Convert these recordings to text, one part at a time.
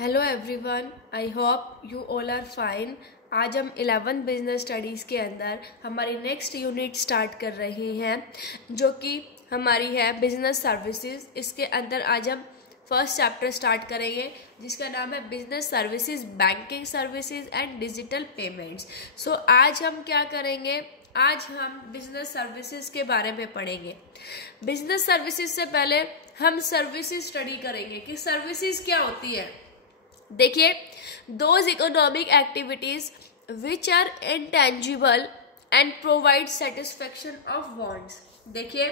Hello everyone, I hope you all are fine. आज हम 11 business studies के अंदर हमारी नेक्स्ट यूनिट स्टार्ट कर रहे हैं, जो कि हमारी है बिजनेस सर्विसेज। इसके अंदर आज हम फर्स्ट चैप्टर स्टार्ट करेंगे, जिसका नाम है business services, banking services and digital payments. So आज हम क्या करेंगे, आज हम बिजनेस सर्विसेज के बारे में पढ़ेंगे। बिजनेस सर्विसेज से पहले हम सर्विसेज स्टडी करेंगे कि सर्विसेज क्या होती है। देखिए, those economic activities which are intangible and provide satisfaction of wants. देखिए,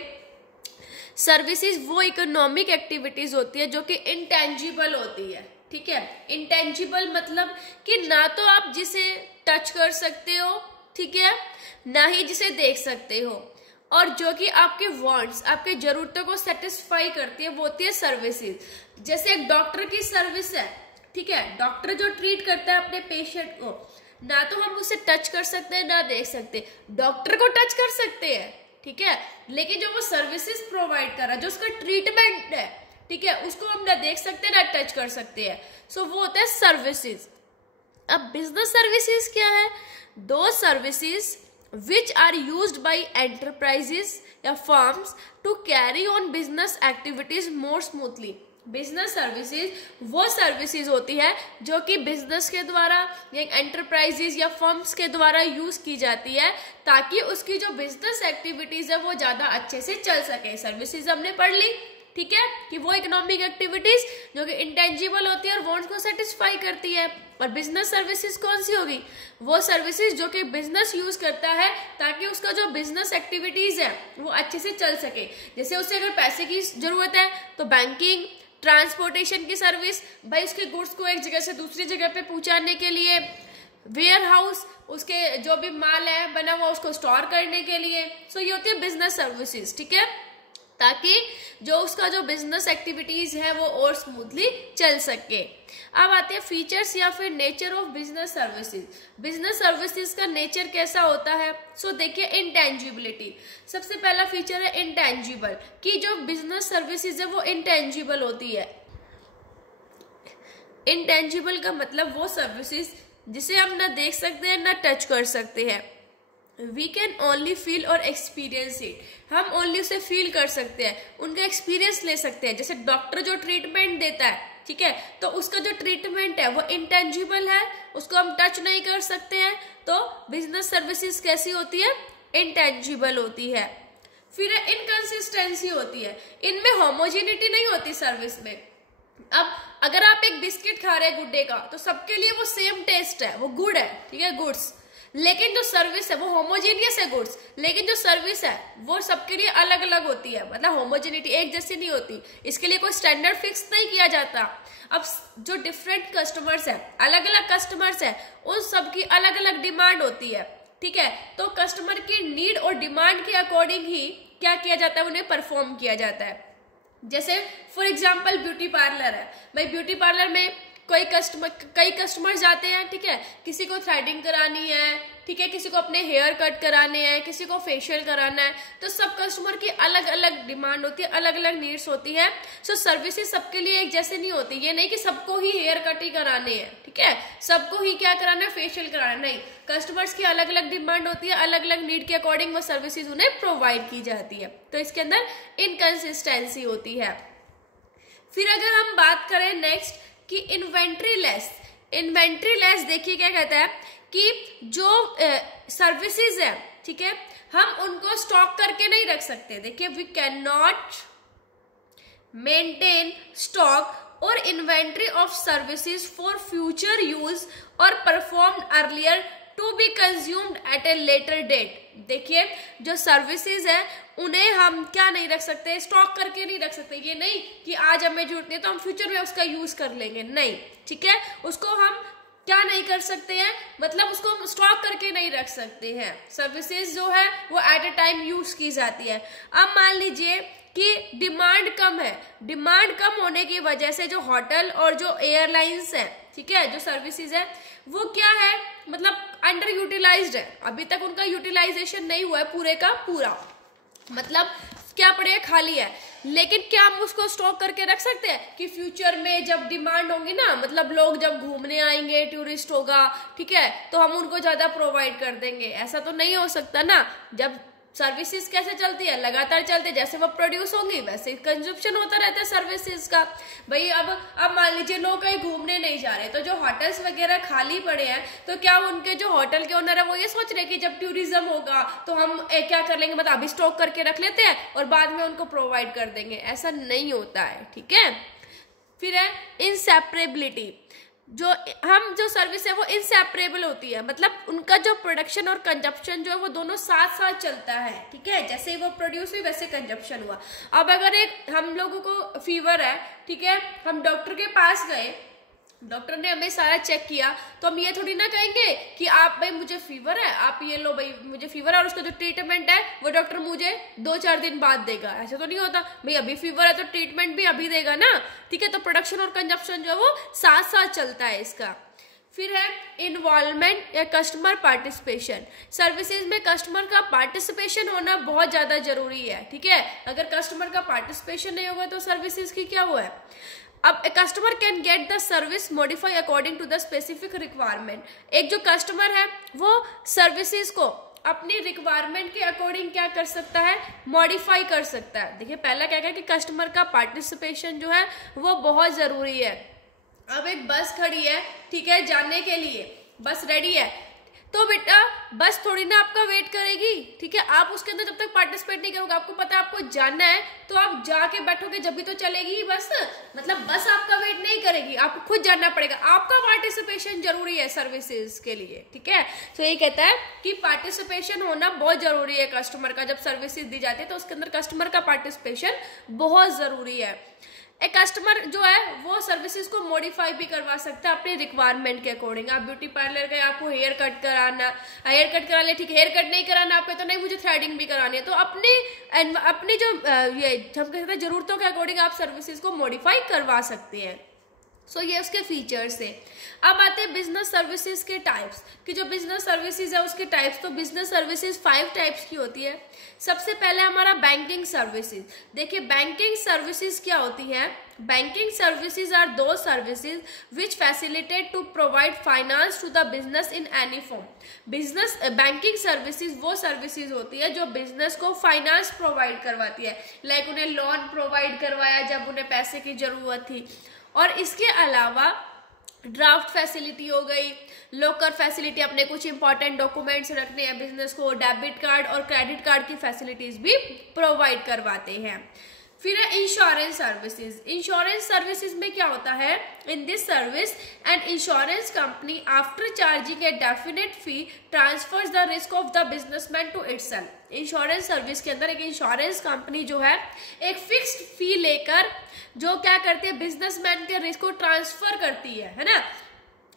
सर्विसेज वो इकोनॉमिक एक्टिविटीज होती है जो कि इंटेंजिबल होती है। ठीक है, इंटेंजिबल मतलब कि ना तो आप जिसे टच कर सकते हो, ठीक है, ना ही जिसे देख सकते हो, और जो कि आपके वांट्स, आपके जरूरतों को सेटिस्फाई करती है, वो होती है सर्विसेज। जैसे एक डॉक्टर की सर्विस है, ठीक है, डॉक्टर जो ट्रीट करता है अपने पेशेंट को, ना तो हम उसे टच कर सकते हैं ना देख सकते। डॉक्टर को टच कर सकते हैं, ठीक है, लेकिन जो वो सर्विसेज प्रोवाइड कर रहा है, जो उसका ट्रीटमेंट है, ठीक है, उसको हम ना देख सकते ना टच कर सकते हैं। सो वो होता है सर्विसेज। अब बिजनेस सर्विसेज क्या है? दो services which are used by enterprises या firms to carry on business activities more smoothly। Business services वो सर्विसेज होती है जो कि बिजनेस के द्वारा या एंटरप्राइजेज या फर्म्स के द्वारा यूज की जाती है, ताकि उसकी जो बिजनेस एक्टिविटीज है वो ज्यादा अच्छे से चल सके। सर्विसेज हमने पढ़ ली, ठीक है, कि वो इकोनॉमिक एक्टिविटीज जो कि इंटेंजिबल होती है और वांट्स को सेटिस्फाई करती है। और बिजनेस सर्विसेज कौन सी होगी? वो सर्विसेज जो कि बिजनेस यूज करता है ताकि उसका जो बिजनेस एक्टिविटीज है वो अच्छे से चल सके। जैसे उसे अगर पैसे की जरूरत है तो बैंकिंग, ट्रांसपोर्टेशन की सर्विस, भाई उसके गुड्स को एक जगह से दूसरी जगह पे पहुंचाने के लिए, वेयर हाउस, उसके जो भी माल है बना हुआ उसको स्टोर करने के लिए। सो ये होती है बिजनेस सर्विसेज, ठीक है, ताकि जो उसका जो बिजनेस एक्टिविटीज है वो और स्मूथली चल सके। अब आते हैं फीचर्स या फिर nature of business services. Business services का नेचर कैसा होता है? सो देखिए, इंटेंजिबिलिटी सबसे पहला फीचर है, इंटेंजिबल, कि जो बिजनेस सर्विसेज है वो इंटेंजिबल होती है। इंटेंजिबल का मतलब वो सर्विसेज जिसे हम ना देख सकते हैं ना टच कर सकते हैं। We can only feel और experience it। हम ओनली उसे फील कर सकते हैं, उनका एक्सपीरियंस ले सकते हैं। जैसे डॉक्टर जो ट्रीटमेंट देता है, ठीक है, तो उसका जो ट्रीटमेंट है वो इंटेंजिबल है, उसको हम टच नहीं कर सकते हैं। तो बिजनेस सर्विसेज कैसी होती है? इंटेंजिबल होती है। फिर इनकंसिस्टेंसी होती है, इनमें होमोजेनिटी नहीं होती सर्विस में। अब अगर आप एक बिस्किट खा रहे हैं गुड्डे का, तो सबके लिए वो सेम टेस्ट है, वो गुड है, ठीक है, गुड्स। लेकिन जो सर्विस है वो होमोजेनियस है गुड्स, लेकिन जो सर्विस है वो सबके लिए अलग अलग होती है। मतलब होमोजेनिटी एक जैसी नहीं होती, इसके लिए कोई स्टैंडर्ड फिक्स नहीं किया जाता। अब जो डिफरेंट कस्टमर्स है, अलग अलग कस्टमर्स है, उन सबकी अलग अलग डिमांड होती है, ठीक है, तो कस्टमर की नीड और डिमांड के अकॉर्डिंग ही क्या किया जाता है, उन्हें परफॉर्म किया जाता है। जैसे फॉर एग्जाम्पल ब्यूटी पार्लर है, भाई ब्यूटी पार्लर में कई कस्टमर जाते हैं, ठीक है, किसी को थ्रेडिंग करानी है, ठीक है, किसी को अपने हेयर कट कराने हैं, किसी को फेशियल कराना है, तो सब कस्टमर की अलग अलग डिमांड होती है, अलग अलग नीड्स होती है। सो सर्विसेज सबके लिए एक जैसे नहीं होती। ये नहीं कि सबको ही हेयर कट ही कराने हैं, ठीक है, सबको ही क्या कराना है, फेशियल कराना, नहीं। कस्टमर्स की अलग अलग डिमांड होती है, अलग अलग नीड के अकॉर्डिंग वो सर्विसेज उन्हें प्रोवाइड की जाती है। तो इसके अंदर इनकंसिस्टेंसी होती है। फिर अगर हम बात करें नेक्स्ट कि इन्वेंट्री लेस, देखिए क्या कहता है कि जो सर्विसेज है, ठीक है, हम उनको स्टॉक करके नहीं रख सकते। देखिए, we can not maintain stock और inventory of services for future use और performed earlier to be consumed at a later date. देखिए, जो सर्विसेज है उन्हें हम क्या नहीं रख सकते, स्टॉक करके नहीं रख सकते। ये नहीं कि आज हमें जरूरत नहीं तो हम फ्यूचर में उसका यूज कर लेंगे, नहीं, ठीक है, उसको हम क्या नहीं कर सकते हैं, मतलब उसको हम स्टॉक करके नहीं रख सकते हैं। सर्विसेज जो है वो एट ए टाइम यूज की जाती है। अब मान लीजिए कि डिमांड कम है, डिमांड कम होने की वजह से जो होटल और जो एयरलाइंस है, ठीक है, जो सर्विसेज है वो क्या है, मतलब अंडर यूटिलाइज्ड है, अभी तक उनका यूटिलाइजेशन नहीं हुआ है पूरे का पूरा, मतलब क्या पड़ेगा, खाली है। लेकिन क्या हम उसको स्टॉक करके रख सकते हैं कि फ्यूचर में जब डिमांड होगी ना, मतलब लोग जब घूमने आएंगे, टूरिस्ट होगा, ठीक है, तो हम उनको ज्यादा प्रोवाइड कर देंगे? ऐसा तो नहीं हो सकता ना। जब सर्विसेज कैसे चलती है, लगातार चलते, जैसे वो प्रोड्यूस होंगी वैसे कंजप्शन होता रहता है सर्विसेज का। भाई अब मान लीजिए लोग कहीं घूमने नहीं जा रहे, तो जो होटल्स वगैरह खाली पड़े हैं, तो क्या उनके जो होटल के ओनर है वो ये सोच रहे कि जब टूरिज्म होगा तो हम क्या कर लेंगे, मतलब अभी स्टॉक करके रख लेते हैं और बाद में उनको प्रोवाइड कर देंगे? ऐसा नहीं होता है, ठीक है। फिर है इंसेपरेबिलिटी। जो सर्विस है वो इनसेपरेबल होती है, मतलब उनका जो प्रोडक्शन और कंजप्शन जो है वो दोनों साथ साथ चलता है, ठीक है। जैसे ही वो प्रोड्यूस हुई वैसे कंजप्शन हुआ। अब अगर हम लोगों को फीवर है, ठीक है, हम डॉक्टर के पास गए, डॉक्टर ने हमें सारा चेक किया, तो हम ये थोड़ी ना कहेंगे कि आप भाई मुझे फीवर है, आप ये लो भाई मुझे फीवर है, और उसका जो ट्रीटमेंट है वो डॉक्टर मुझे 2-4 दिन बाद देगा। ऐसा तो नहीं होता, भाई अभी फीवर है तो ट्रीटमेंट भी अभी देगा ना, ठीक है। तो प्रोडक्शन और कंजप्शन जो है वो साथ साथ चलता है इसका। फिर है इन्वॉल्वमेंट या कस्टमर पार्टिसिपेशन। सर्विसेज में कस्टमर का पार्टिसिपेशन होना बहुत ज्यादा जरूरी है, ठीक है। अगर कस्टमर का पार्टिसिपेशन नहीं होगा तो सर्विसेज की क्या वो है। अब a customer can get the service modify according to the specific requirement. एक जो कस्टमर है वो सर्विसेज को अपनी रिक्वायरमेंट के अकॉर्डिंग क्या कर सकता है, मॉडिफाई कर सकता है। देखिए पहला क्या कि कस्टमर का पार्टिसिपेशन जो है वो बहुत जरूरी है। अब एक बस खड़ी है, ठीक है, जाने के लिए बस रेडी है, तो बेटा बस थोड़ी ना आपका वेट करेगी, ठीक है। आप उसके अंदर जब तक पार्टिसिपेट नहीं करोगे, आपको पता है आपको जाना है, तो आप जाके बैठोगे जब भी तो चलेगी ही बस, मतलब बस आपका वेट नहीं करेगी, आपको खुद जाना पड़ेगा। आपका पार्टिसिपेशन जरूरी है सर्विसेज के लिए, ठीक है। तो ये कहता है कि पार्टिसिपेशन होना बहुत जरूरी है कस्टमर का। जब सर्विसेज दी जाती है तो उसके अंदर कस्टमर का पार्टिसिपेशन बहुत जरूरी है। एक कस्टमर जो है वो सर्विसेज को मॉडिफाई भी करवा सकता है अपने रिक्वायरमेंट के अकॉर्डिंग। आप ब्यूटी पार्लर गए, आपको हेयर कट कराना, हेयर कट करा ले, ठीक है। हेयर कट नहीं कराना आपको, तो नहीं मुझे थ्रेडिंग भी करानी है, तो अपनी जो ये हम कहते हैं जरूरतों के अकॉर्डिंग आप सर्विसेज को मॉडिफाई करवा सकते हैं। सो ये उसके फीचर्स है। अब आते हैं बिजनेस सर्विसेज के टाइप्स, कि जो बिजनेस सर्विसेज है उसके टाइप्स। तो बिजनेस सर्विसेज 5 टाइप्स की होती है। सबसे पहले हमारा बैंकिंग सर्विसेज। देखिए बैंकिंग सर्विसेज क्या होती है। Banking services are those services which facilitate to provide finance to the business in any form. Business banking services वो सर्विसेज होती है जो बिजनेस को फाइनेंस प्रोवाइड करवाती है, लाइक उन्हें लोन प्रोवाइड करवाया जब उन्हें पैसे की जरूरत थी, और इसके अलावा ड्राफ्ट फैसिलिटी हो गई, लॉकर फैसिलिटी, अपने कुछ इंपॉर्टेंट डॉक्यूमेंट्स रखने हैं बिजनेस को, डेबिट कार्ड और क्रेडिट कार्ड की फैसिलिटीज भी प्रोवाइड करवाते हैं। फिर है इंश्योरेंस सर्विसेज। इंश्योरेंस सर्विसेज में क्या होता है, in this service an insurance company after charging a definite fee transfers the risk of the businessman to itself. Insurance service के अंदर एक इंश्योरेंस कंपनी जो है एक फिक्स्ड फी लेकर जो क्या करती है, बिजनेसमैन के रिस्क को ट्रांसफर करती है ना।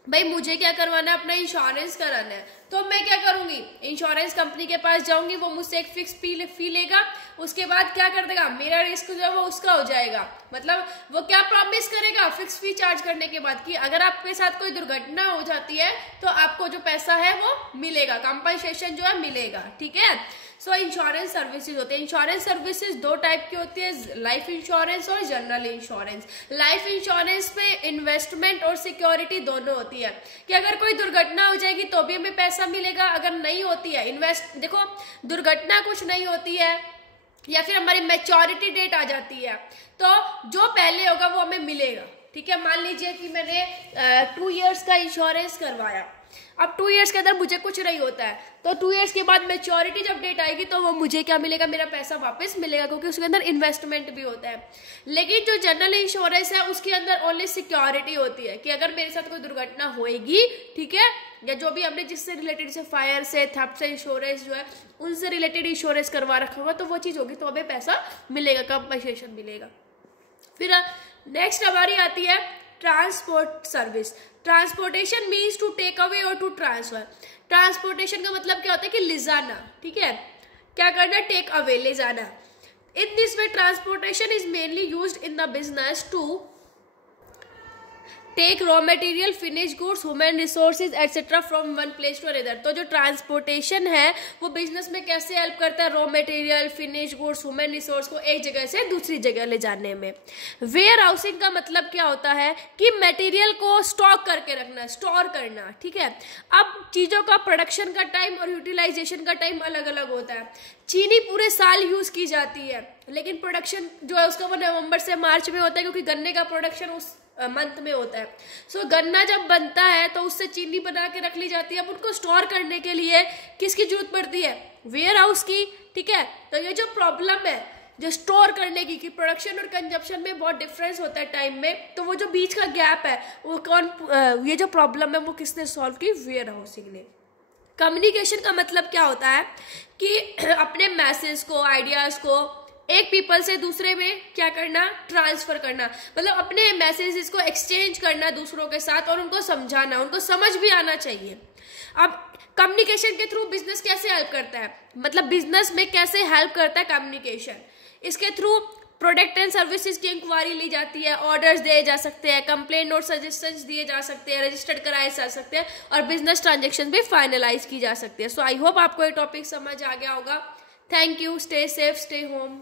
भाई मुझे क्या करवाना है, अपना इंश्योरेंस कराना है, तो मैं क्या करूंगी, इंश्योरेंस कंपनी के पास जाऊंगी, वो मुझसे एक फिक्स फी लेगा, उसके बाद क्या कर देगा, मेरा रिस्क जो है वो उसका हो जाएगा। मतलब वो क्या प्रॉमिस करेगा फिक्स फी चार्ज करने के बाद, कि अगर आपके साथ कोई दुर्घटना हो जाती है तो आपको जो पैसा है वो मिलेगा, कंपनसेशन जो है मिलेगा, ठीक है। सो इंश्योरेंस सर्विसेज होते हैं। इंश्योरेंस सर्विसेज 2 टाइप की होती है, लाइफ इंश्योरेंस और जनरल इंश्योरेंस। लाइफ इंश्योरेंस में इन्वेस्टमेंट और सिक्योरिटी दोनों होती है, कि अगर कोई दुर्घटना हो जाएगी तो भी हमें पैसा मिलेगा, अगर नहीं होती है देखो दुर्घटना कुछ नहीं होती है या फिर हमारी मैच्योरिटी डेट आ जाती है, तो जो पहले होगा वो हमें मिलेगा, ठीक है। मान लीजिए कि मैंने 2 इयर्स का इंश्योरेंस करवाया, अब 2 इयर्स के अंदर मुझे कुछ नहीं होता है, तो 2 इयर्स के बाद मैच्योरिटी जब डेट आएगी तो वो मुझे क्या मिलेगा, मेरा पैसा वापस मिलेगा, क्योंकि उसके अंदर इन्वेस्टमेंट भी होता है। लेकिन जो जनरल इंश्योरेंस है उसके अंदर ओनली सिक्योरिटी होती है, कि अगर मेरे साथ कोई दुर्घटना होएगी, ठीक है, या जो भी हमने जिससे रिलेटेड से फायर से, थेफ्ट से इंश्योरेंस जो है उनसे रिलेटेड इंश्योरेंस करवा रखा होगा, तो वो चीज़ होगी तो हमें पैसा मिलेगा, कंपनसेशन मिलेगा। फिर नेक्स्ट हमारी आती है transport service. Transportation means to take away और टू ट्रांसफर। ट्रांसपोर्टेशन का मतलब क्या होता है कि ले जाना, ठीक है, क्या करना, टेक अवे, ले जाना। In this way transportation is mainly used in the business to take raw material, finish goods, human resources etcetera from one place to another. तो जो ट्रांसपोर्टेशन है वो बिजनेस में कैसे हेल्प करता है, raw material, finish goods, human resource को एक जगह से दूसरी जगह ले जाने में। वेयर हाउसिंग का मतलब क्या होता है कि मटेरियल को स्टॉक करके रखना, स्टोर करना, ठीक है। अब चीज़ों का प्रोडक्शन का टाइम और यूटिलाइजेशन का टाइम अलग अलग होता है। चीनी पूरे साल यूज़ की जाती है, लेकिन प्रोडक्शन जो है उसका वो नवंबर से मार्च में होता है, क्योंकि गन्ने का प्रोडक्शन उस मंथ में होता है। सो गन्ना जब बनता है तो उससे चीनी बना के रख ली जाती है। अब उनको स्टोर करने के लिए किसकी जरूरत पड़ती है, वेयर हाउस की, ठीक है। तो ये जो प्रॉब्लम है जो स्टोर करने की कि प्रोडक्शन और कंजप्शन में बहुत डिफरेंस होता है टाइम में, तो वो जो बीच का गैप है वो ये जो प्रॉब्लम है वो किसने सॉल्व की, वेयर हाउसिंग ने। कम्युनिकेशन का मतलब क्या होता है कि अपने मैसेज को, आइडियाज़ को एक पीपल से दूसरे में क्या करना, ट्रांसफर करना, मतलब अपने मैसेजेस को एक्सचेंज करना दूसरों के साथ और उनको समझाना, उनको समझ भी आना चाहिए। अब कम्युनिकेशन के थ्रू बिजनेस कैसे हेल्प करता है, मतलब बिजनेस में कैसे हेल्प करता है कम्युनिकेशन। इसके थ्रू प्रोडक्ट एंड सर्विसेज की इंक्वायरी ली जाती है, ऑर्डर्स दिए जा सकते हैं, कंप्लेंट और सजेशंस दिए जा सकते हैं, रजिस्टर्ड कराए जा सकते हैं और बिजनेस ट्रांजेक्शन भी फाइनलाइज की जा सकती है। सो आई होप आपको ये टॉपिक समझ आ गया होगा। Thank you, stay safe, stay home.